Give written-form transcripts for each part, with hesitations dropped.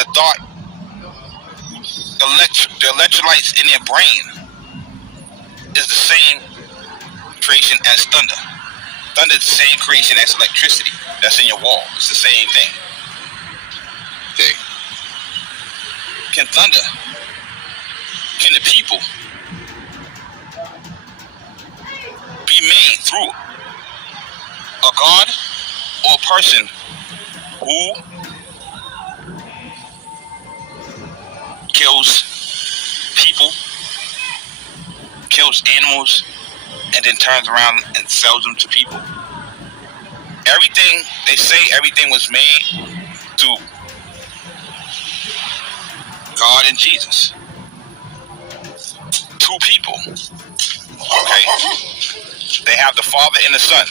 the thought, the electrolytes in their brain is the same creation as thunder. Thunder is the same creation as electricity that's in your wall. It's the same thing. Okay. Can the people be made through a God or a person who kills people, kills animals, and then turns around and sells them to people? Everything, they say everything was made through God and Jesus. Two people. Okay? They have the Father and the Son.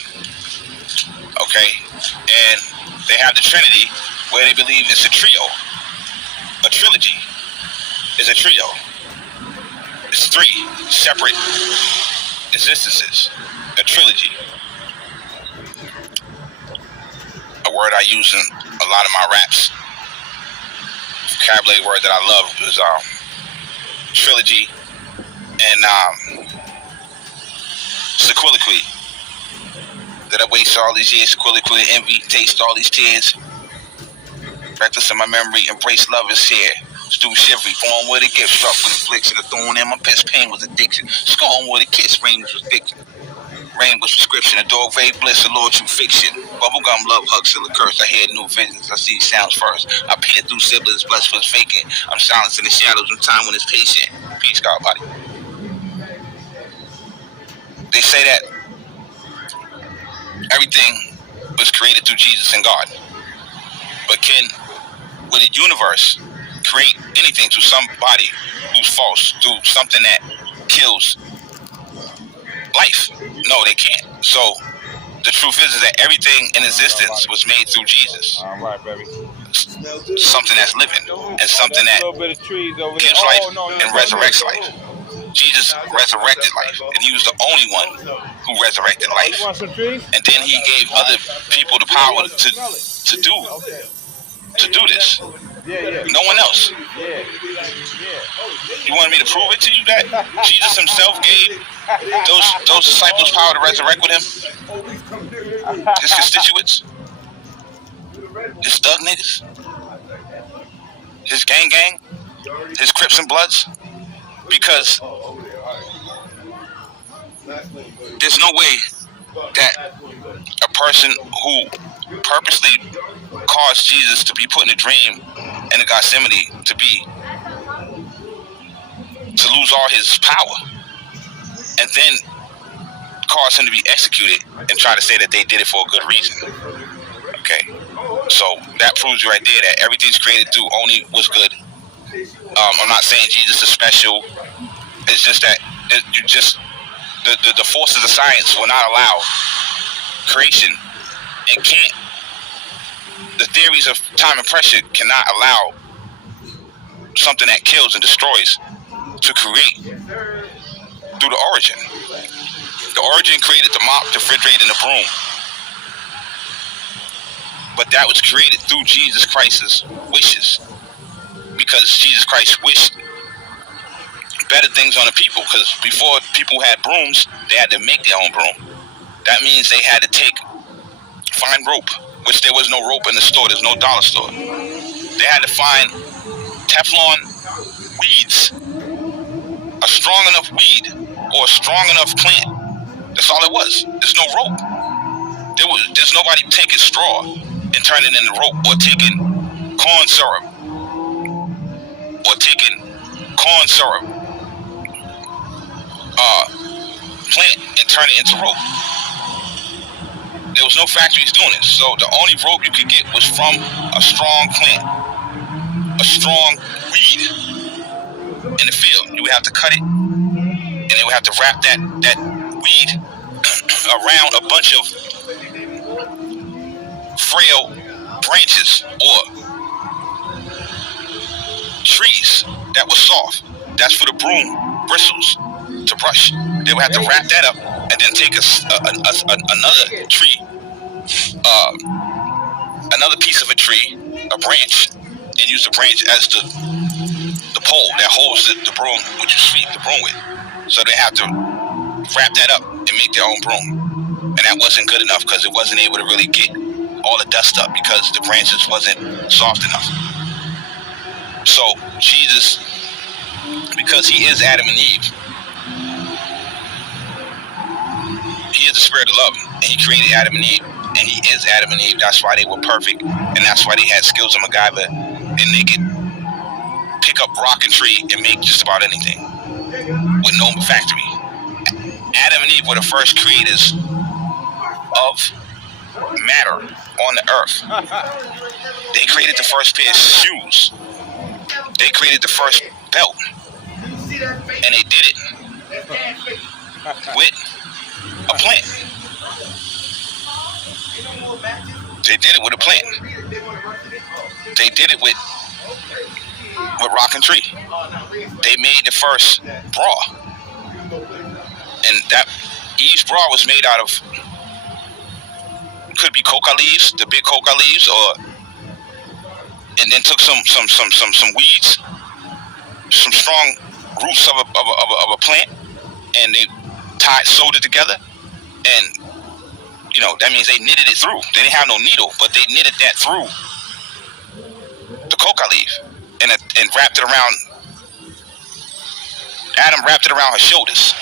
Okay? And they have the Trinity, where they believe it's a trio. A trilogy is a trio. It's three separate existences. A trilogy. A word I use in a lot of my raps. Vocabulary word that I love is trilogy and sequeliquy. That I waste all these years, sequeliquy, envy, taste all these tears. Reckless in my memory, embrace love is here. Stu shivery, born with a gift, struck with affliction, a thorn in my pest, pain was addiction. Scorn with a kiss, rain was fiction. Rain was prescription, a dog vague bliss, a lord true fiction. Bubblegum love, hug, still a curse. I hear new visions, I see sounds first. I peer through siblings, blessed was faking. I'm silencing the shadows in time when it's patient. Peace, God, body. They say that everything was created through Jesus and God. But would a universe create anything through somebody who's false, through something that kills life? No, they can't. So the truth is that everything in existence was made through Jesus. All right, baby. Something that's living and something that gives life and resurrects life. Jesus resurrected life, and he was the only one who resurrected life. And then he gave other people the power to do this. No one else. You wanted me to prove it to you that Jesus himself gave those disciples power to resurrect with him? His constituents? His thug niggas? His gang? His Crips and Bloods? Because there's no way that a person who purposely caused Jesus to be put in a dream in the Gethsemane to lose all his power, and then cause him to be executed and try to say that they did it for a good reason. Okay, so that proves you right there that everything's created through only what's good. I'm not saying Jesus is special. It's just that the forces of science will not allow creation, and can't. The theories of time and pressure cannot allow something that kills and destroys to create through the origin. The origin created the mop, the refrigerator, and the broom. But that was created through Jesus Christ's wishes. Because Jesus Christ wished better things on the people. Because before people had brooms, they had to make their own broom. That means they had to find rope, which there was no rope in the store. There's no dollar store. They had to find Teflon weeds, a strong enough weed or a strong enough plant. That's all it was. There's no rope. There's nobody taking straw and turning it into rope, or taking corn syrup, plant and turn it into rope. There was no factories doing this. So the only rope you could get was from a strong plant, a strong weed in the field. You would have to cut it, and they would have to wrap that weed around a bunch of frail branches or trees that were soft. That's for the broom bristles to brush. They would have to wrap that up and then take another tree, another piece of a tree, a branch, and use the branch as the pole that holds the broom, which you sweep the broom with. So they have to wrap that up and make their own broom. And that wasn't good enough because it wasn't able to really get all the dust up because the branches wasn't soft enough. So Jesus, because he is Adam and Eve, he is the spirit of love, and he created Adam and Eve, and he is Adam and Eve. That's why they were perfect, and that's why they had skills of MacGyver, and they could pick up rock and tree and make just about anything with no factory. Adam and Eve were the first creators of matter on the earth. They created the first pair of shoes. They created the first belt, and they did it with a plant. They did it with a plant. They did it with rock and tree. They made the first bra, and that Eve's bra was made out of, could be coca leaves, the big coca leaves, and then took some weeds, some strong roots of a plant, and they sewed it together, and that means they knitted it through. They didn't have no needle, but they knitted that through the coca leaf and wrapped it around. Adam wrapped it around her shoulders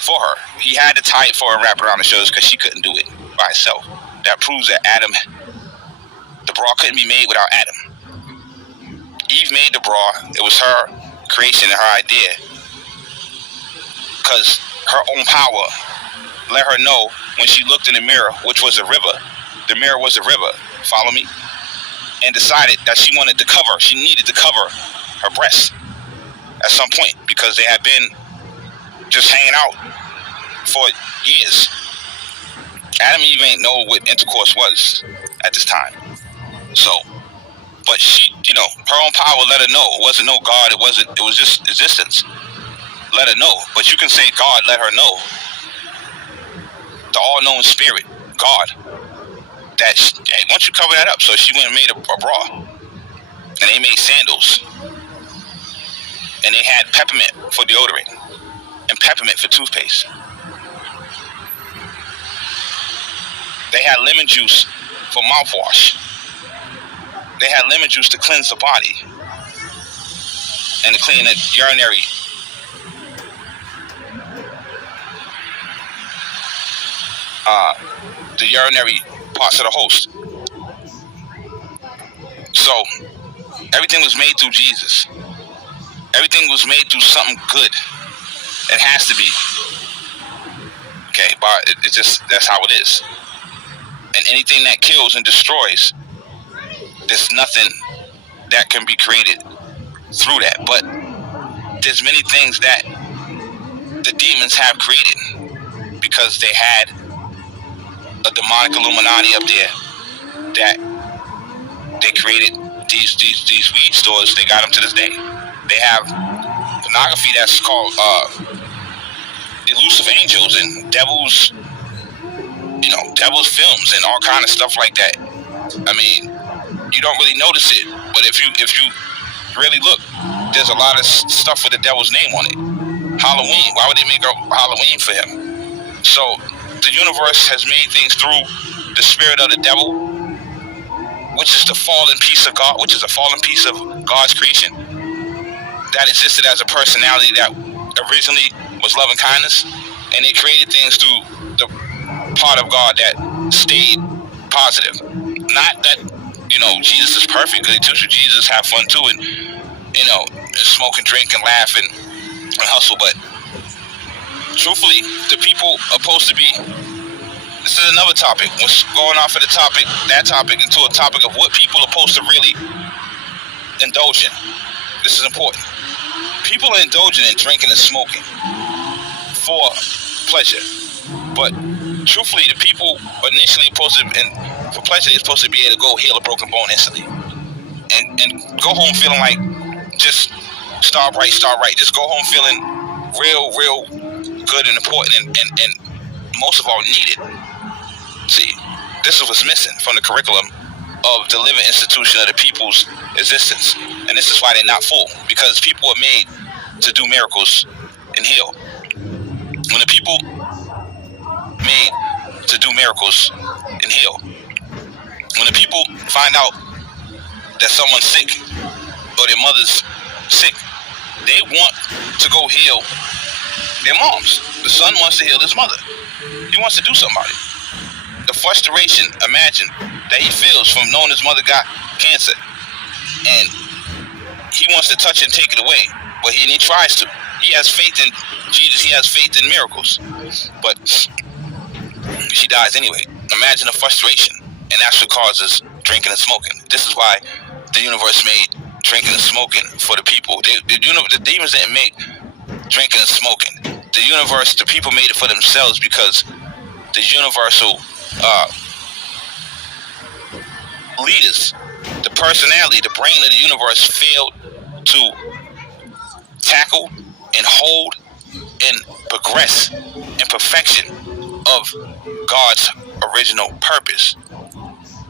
for her. He had to tie it for her and wrap it around her shoulders because she couldn't do it by herself. That proves that the bra couldn't be made without Adam. Eve made the bra. It was her creation and her idea, because her own power let her know when she looked in the mirror, which was a river. The mirror was a river. Follow me? And decided that she needed to cover her breasts at some point, because they had been just hanging out for years. Adam and Eve ain't know what intercourse was at this time. So, but she, her own power let her know. It wasn't no God. It was just existence. Let her know. But you can say God let her know. The all-knowing spirit, God, that once you cover that up, so she went and made a bra, and they made sandals, and they had peppermint for deodorant and peppermint for toothpaste. They had lemon juice for mouthwash. They had lemon juice to cleanse the body and to clean the urinary. The urinary parts of the host. So everything was made through Jesus. Everything was made through something good. It has to be. Okay, but it's just, that's how it is. And anything that kills and destroys, there's nothing that can be created through that. But there's many things that the demons have created, because they had a demonic Illuminati up there that they created these weed stores. They got them to this day. They have pornography that's called Elusive Angels and Devils, Devils films and all kind of stuff like that. I mean, you don't really notice it, but if you really look, there's a lot of stuff with the devil's name on it. Halloween. Why would they make a Halloween for him? So the universe has made things through the spirit of the devil, which is the fallen piece of God, which is a fallen piece of God's creation that existed as a personality that originally was love and kindness, and they created things through the part of God that stayed positive. Not that, Jesus is perfect, because he teaches you Jesus have fun too, and smoke and drink and laugh and hustle, but truthfully, the people are supposed to be. This is another topic. What's going off of that topic, into a topic of what people are supposed to really indulge in. This is important. People are indulging in drinking and smoking for pleasure, but truthfully, the people initially supposed to, and for pleasure, they're supposed to be able to go heal a broken bone instantly, and go home feeling like just start right. Just go home feeling real good and important, and most of all needed. See, this is what's missing from the curriculum of the living institution of the people's existence. And this is why they're not full, because people are made to do miracles and heal. When the people made to do miracles and heal, when the people find out that someone's sick or their mother's sick, they want to go heal their moms. The son wants to heal his mother. He wants to do something about it. The frustration, imagine, that he feels from knowing his mother got cancer, and he wants to touch and take it away, but he tries to. He has faith in Jesus. He has faith in miracles, but she dies anyway. Imagine the frustration, and that's what causes drinking and smoking. This is why the universe made drinking and smoking for the people. The demons didn't make drinking and smoking. The universe, the people made it for themselves, because the universal leaders, the personality, the brain of the universe failed to tackle and hold and progress in perfection of God's original purpose.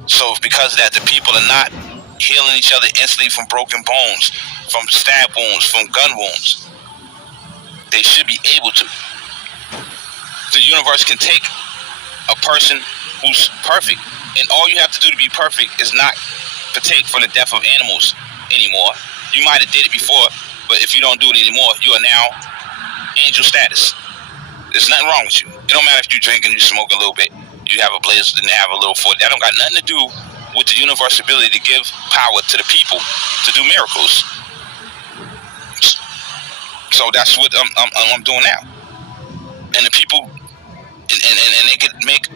So because of that, the people are not healing each other instantly from broken bones, from stab wounds, from gun wounds. They should be able to. The universe can take a person who's perfect, and all you have to do to be perfect is not partake from the death of animals anymore. You might have did it before, but if you don't do it anymore, you are now angel status. There's nothing wrong with you. It don't matter if you drink and you smoke a little bit, you have a blaze and have a little foot. That don't got nothing to do with the universe's ability to give power to the people to do miracles. So that's what I'm doing now. And the people, and they could make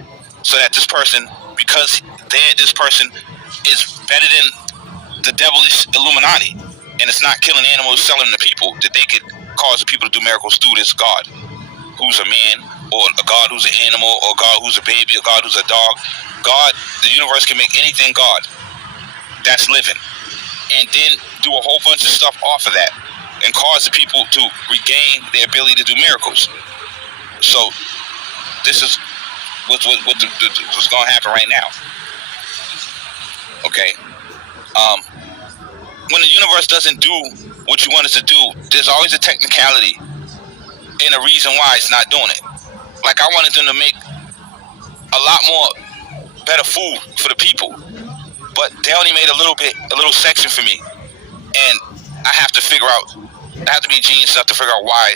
so that this person, because this person is better than the devilish Illuminati, and it's not killing animals, selling them to people, that they could cause the people to do miracles through this God, who's a man, or a God who's an animal, or a God who's a baby, a God who's a dog. God, the universe can make anything God that's living, and then do a whole bunch of stuff off of that, and cause the people to regain their ability to do miracles. So this is what's going to happen right now. Okay. When the universe doesn't do what you want it to do, there's always a technicality and a reason why it's not doing it. Like, I wanted them to make a lot more better food for the people, but they only made a little section for me, and I have to figure out. I have to be a genius enough to figure out why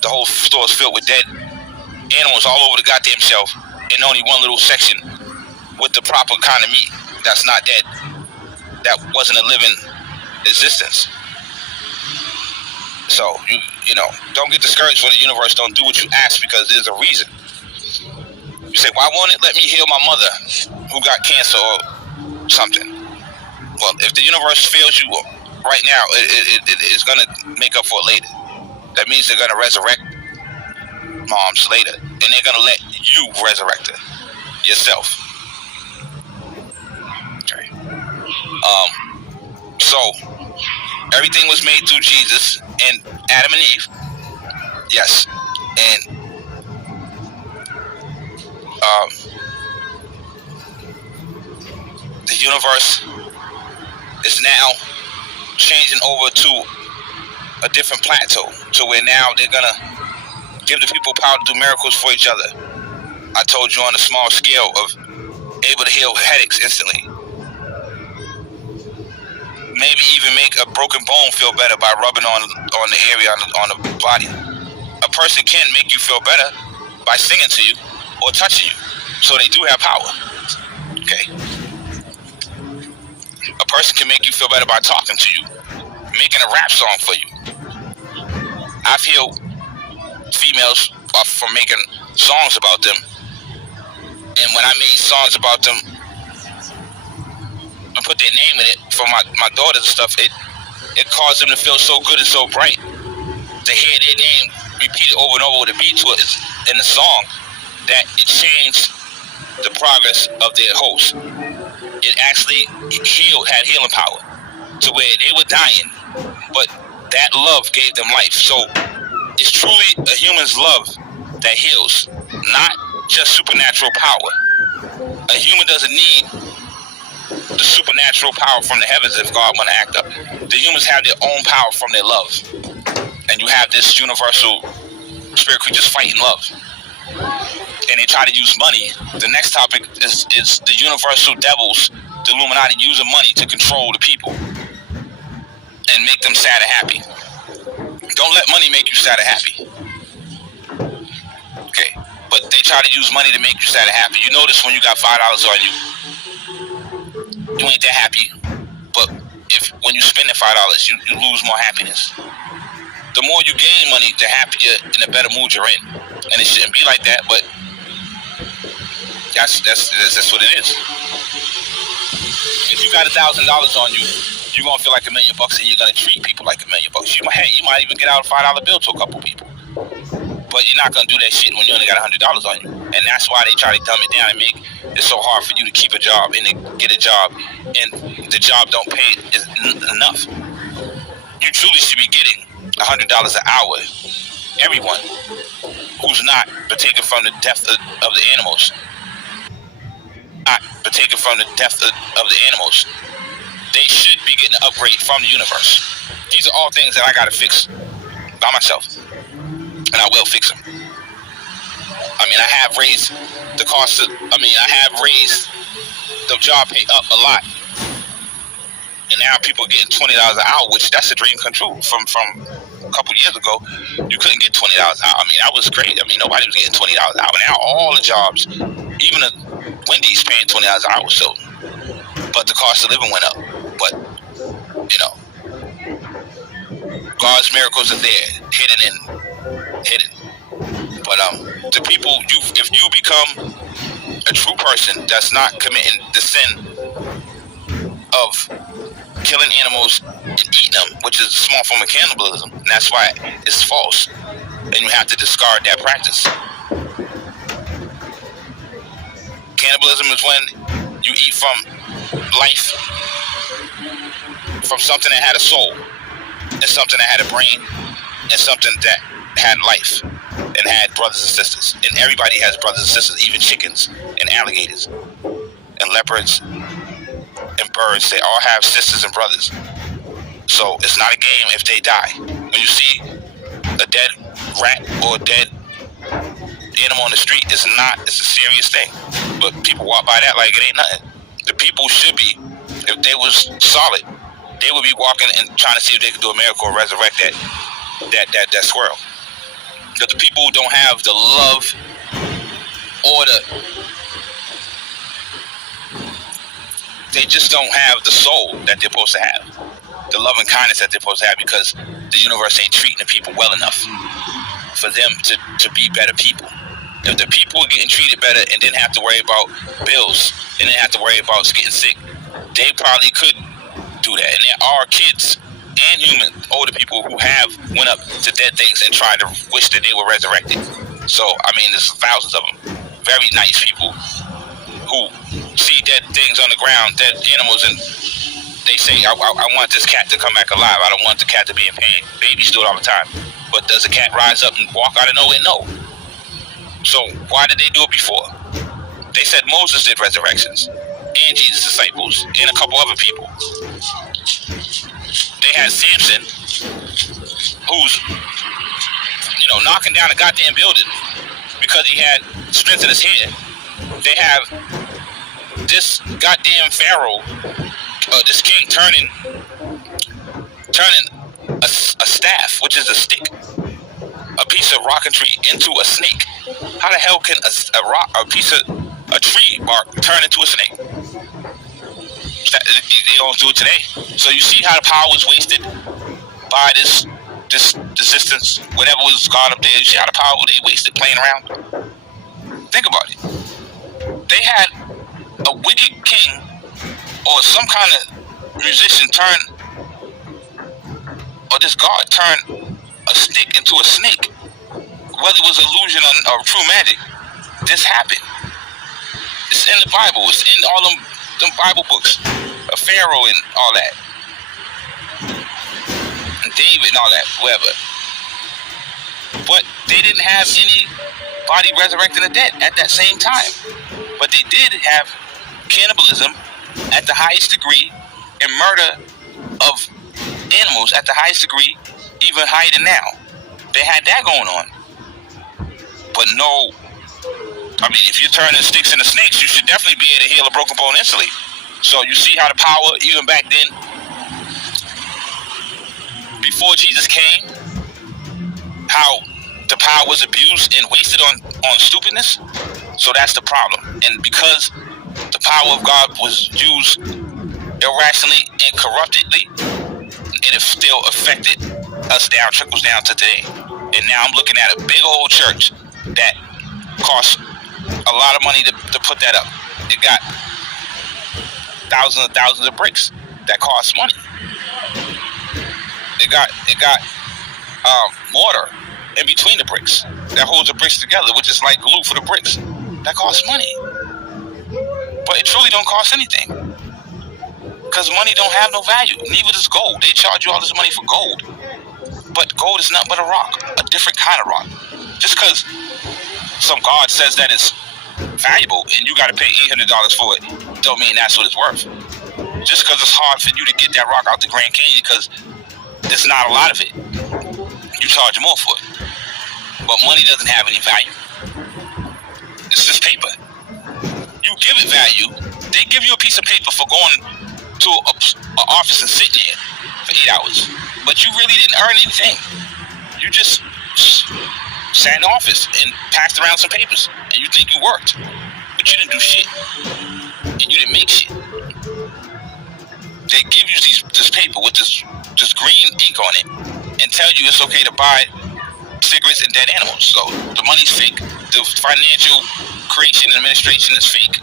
the whole store is filled with dead animals all over the goddamn shelf, and only one little section with the proper kind of meat that's not dead, that wasn't a living existence. So you know, don't get discouraged when the universe don't do what you ask, because there's a reason. You say, why won't it let me heal my mother who got cancer or something? Well, if the universe fails you right now, it's going to make up for it later. That means they're going to resurrect moms later, and they're going to let you resurrect her yourself. Okay. So everything was made through Jesus and Adam and Eve. Yes. And the universe is now changing over to a different plateau, to where now they're gonna give the people power to do miracles for each other. I told you on a small scale of able to heal headaches instantly. Maybe even make a broken bone feel better by rubbing on the area on the body. A person can make you feel better by singing to you or touching you. So they do have power. Okay. A person can make you feel better by talking to you, making a rap song for you. I've healed females from making songs about them, and when I made songs about them and put their name in it for my daughters and stuff, it caused them to feel so good and so bright to hear their name repeated over and over with a beat to it in the song, that it changed the progress of their host. It actually had healing power to where they were dying, but that love gave them life. So it's truly a human's love that heals, not just supernatural power. A human doesn't need the supernatural power from the heavens if God want to act up. The humans have their own power from their love. And you have this universal spirit creatures fighting love. And they try to use money. The next topic is the universal devils, the Illuminati, using money to control the people and make them sad and happy. Don't let money make you sad and happy. Okay, but they try to use money to make you sad and happy. You notice when you got $5 on you, you ain't that happy. But when you spend the $5, you lose more happiness. The more you gain money, the happier and the better mood you're in. And it shouldn't be like that, but that's what it is. If you got $1,000 on you, you're gonna feel like $1 million, and you're gonna treat people like $1 million. You might even get out a $5 bill to a couple people. But you're not gonna do that shit when you only got $100 on you. And that's why they try to dumb it down and make it so hard for you to keep a job and to get a job, and the job don't pay enough. You truly should be getting $100 an hour. Everyone who's not partaking from the depth of the animals, they should be getting an upgrade from the universe. These are all things that I gotta fix by myself, and I will fix them. I mean, I have raised the cost of, I have raised the job pay up a lot. And now people are getting $20 an hour, which that's a dream come true. From a couple years ago, you couldn't get $20 an hour. I mean, that was great. I mean, nobody was getting $20 an hour. Now all the jobs, even the Wendy's paying $20 an hour. So, but the cost of living went up. But you know, God's miracles are there, hidden. But the people, if you become a true person that's not committing the sin of killing animals and eating them, which is a small form of cannibalism, and that's why it's false, and you have to discard that practice. Cannibalism is when you eat from life, from something that had a soul, and something that had a brain, and something that had life, and had brothers and sisters. And everybody has brothers and sisters, even chickens and alligators and leopards and birds. They all have sisters and brothers. So it's not a game if they die. When you see a dead rat or a dead animal on the street, it's a serious thing. But people walk by that like it ain't nothing. The people should be, if they was solid, they would be walking and trying to see if they could do a miracle or resurrect that squirrel. But the people who don't have the love or they just don't have the soul that they're supposed to have, the love and kindness that they're supposed to have, because the universe ain't treating the people well enough for them to be better people. If the people were getting treated better and didn't have to worry about bills and didn't have to worry about getting sick, they probably could do that. And there are kids and human older people who have went up to dead things and tried to wish that they were resurrected. So I mean, there's thousands of them, very nice people who see dead things on the ground, dead animals, and they say, I want this cat to come back alive. I don't want the cat to be in pain. Babies do it all the time. But does a cat rise up and walk out of nowhere? No. So why did they do it before? They said Moses did resurrections, and Jesus' disciples, and a couple other people. They had Samson, who's, knocking down a goddamn building because he had strength in his head. They have this goddamn pharaoh, this king turning a staff, which is a stick, a piece of rocketry, into a snake. How the hell can a tree bark turn into a snake? They don't do it today. So you see how the power was wasted by this resistance, whatever was God up there. You see how the power they wasted playing around? Think about it. They had a wicked king or some kind of musician or this god turn a stick into a snake. Whether it was illusion or true magic, this happened. It's in the Bible. It's in all them Bible books of Pharaoh and all that, and David and all that, whatever. But they didn't have anybody resurrecting the dead at that same time. But they did have cannibalism at the highest degree and murder of animals at the highest degree, even higher than now. They had that going on. But no, I mean, if you're turning sticks into snakes, you should definitely be able to heal a broken bone instantly. So you see how the power, even back then, before Jesus came, how the power was abused and wasted on stupidness. So that's the problem. And because the power of God was used irrationally and corruptedly, it still affected us down, trickles down to today. And now I'm looking at a big old church that costs a lot of money to put that up. It got thousands of bricks that cost money. It got mortar in between the bricks that holds the bricks together, which is like glue for the bricks. That costs money. But it truly don't cost anything. Because money don't have no value. Neither does gold. They charge you all this money for gold. But gold is nothing but a rock. A different kind of rock. Just because some god says that it's valuable and you got to pay $800 for it, don't mean that's what it's worth. Just because it's hard for you to get that rock out the Grand Canyon because there's not a lot of it, you charge more for it. But money doesn't have any value. It's just paper. You give it value. They give you a piece of paper for going to an office and sitting there for 8 hours. But you really didn't earn anything. You just sat in the office and passed around some papers. And you think you worked. But you didn't do shit. And you didn't make shit. They give you this paper with this green ink on it and tell you it's okay to buy cigarettes and dead animals. So the money's fake. The financial creation and administration is fake.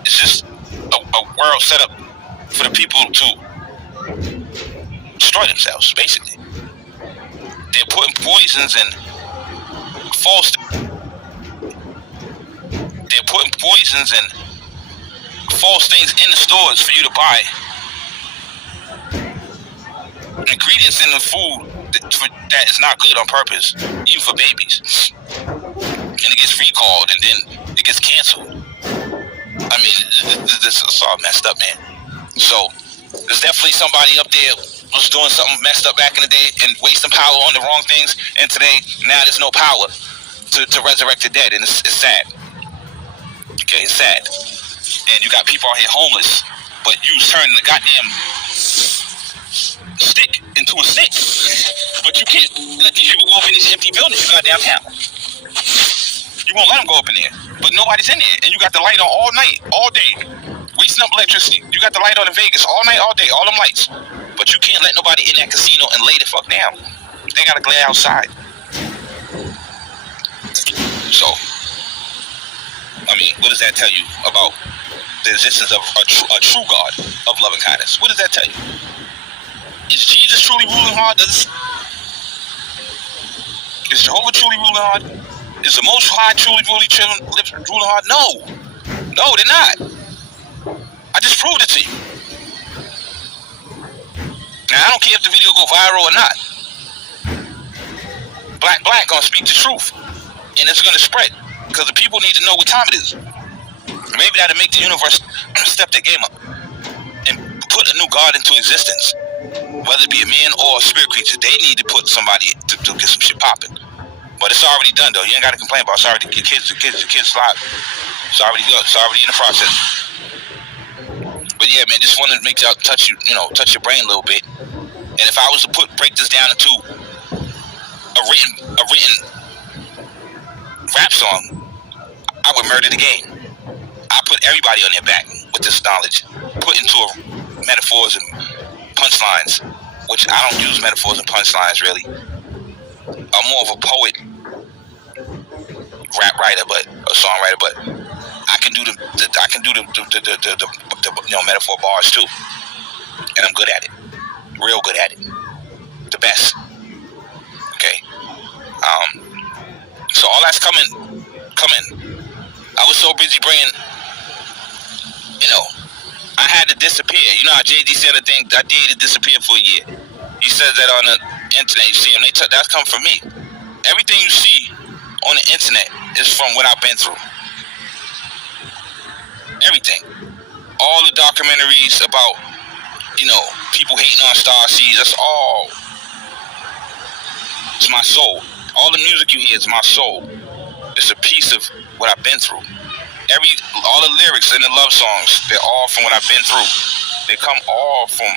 It's just a world set up for the people to destroy themselves, basically. They're putting poisons and false things in the stores for you to buy. Ingredients in the food that is not good on purpose, even for babies. And it gets recalled and then it gets canceled. I mean, this is all messed up, man. So there's definitely somebody up there was doing something messed up back in the day and wasting power on the wrong things. And today, now there's no power to resurrect the dead. And it's sad. Okay, it's sad. And you got people out here homeless, but you turning the goddamn stick into a snake. But you can't let these people go up in these empty buildings you got downtown. You won't let them go up in there. But nobody's in there. And you got the light on all night, all day. Wasting up electricity. You got the light on in Vegas all night, all day, all them lights. But you can't let nobody in that casino and lay the fuck down. They gotta glare outside. So, I mean, what does that tell you about the existence of a true God of love and kindness? What does that tell you? Is Jesus truly ruling hard? Is Jehovah truly ruling hard? Is the Most High truly ruling hard? No, they're not. I just proved it to you. Now, I don't care if the video go viral or not. Black gonna speak the truth. And it's gonna spread. Because the people need to know what time it is. Maybe that'll make the universe step their game up. And put a new God into existence. Whether it be a man or a spirit creature, they need to put somebody to get some shit popping. But it's already done, though. You ain't gotta complain about it. It's already the kids live. It's already in the process. But yeah, man, just wanted to make y'all touch your brain a little bit. And if I was to break this down into a written rap song, I would murder the game. I put everybody on their back with this knowledge, put into metaphors and punchlines, which I don't use metaphors and punchlines really. I'm more of a poet, rap writer, but a songwriter, but I can do the metaphor bars too, and I'm good at it, real good at it, the best. Okay, so all that's coming. I was so busy bringing, I had to disappear. You know how JD said the thing, I did to disappear for a year. He says that on the internet. You see him, that's come from me. Everything you see on the internet is from what I've been through. Everything. all the documentaries about, people hating on Star Seeds, that's all. It's my soul. All the music you hear is my soul. It's a piece of what I've been through. All the lyrics and the love songs, they're all from what I've been through. They come all from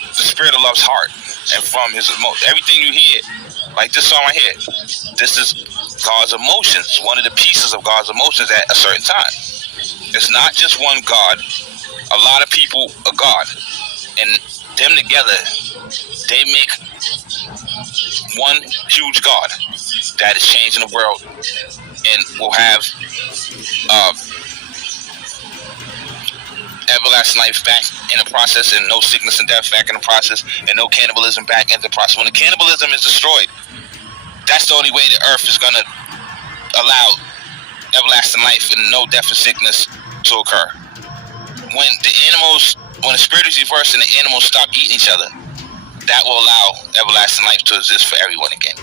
the spirit of love's heart and from his emotion. Everything you hear, like this song right here, this is God's emotions, one of the pieces of God's emotions at a certain time. It's not just one God. A lot of people are God, and them together, they make one huge God that is changing the world and will have everlasting life back in the process, and no sickness and death back in the process, and no cannibalism back in the process. When the cannibalism is destroyed, that's the only way the earth is going to allow everlasting life and no death and sickness to occur. When the spirit is reversed and the animals stop eating each other, that will allow everlasting life to exist for everyone again.